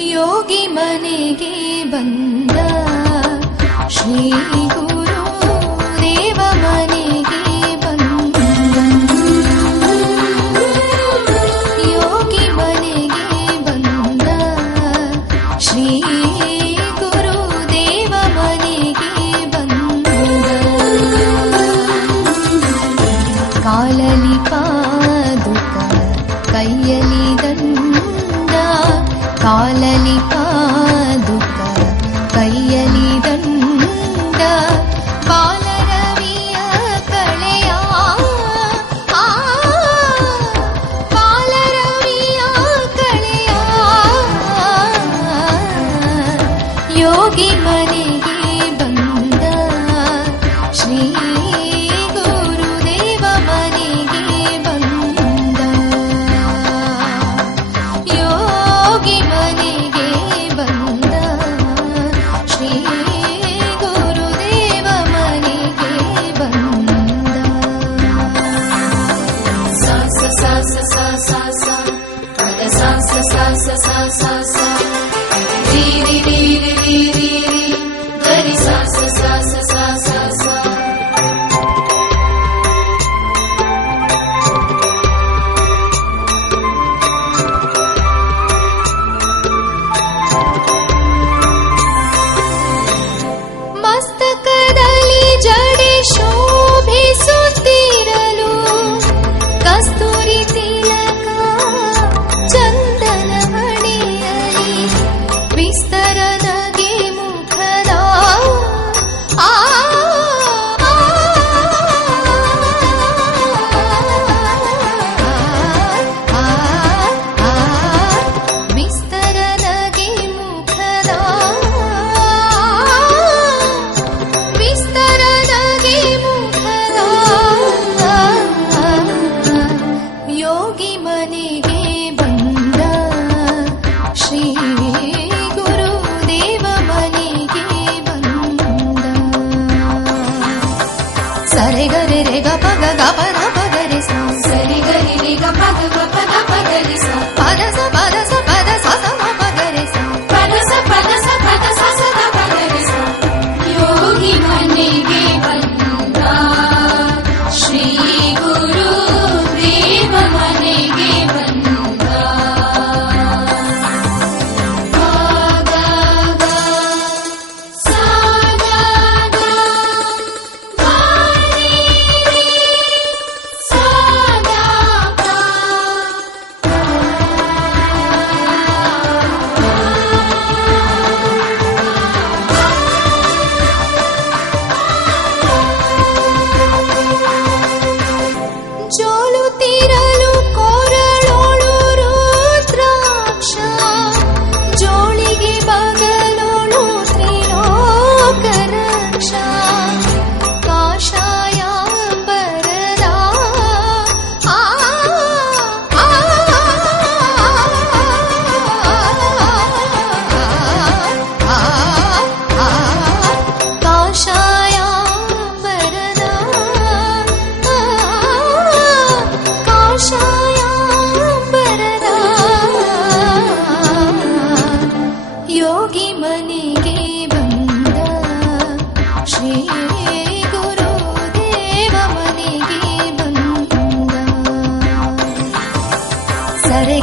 योगि मनेगे बन्द। ब्री sa sa palabra.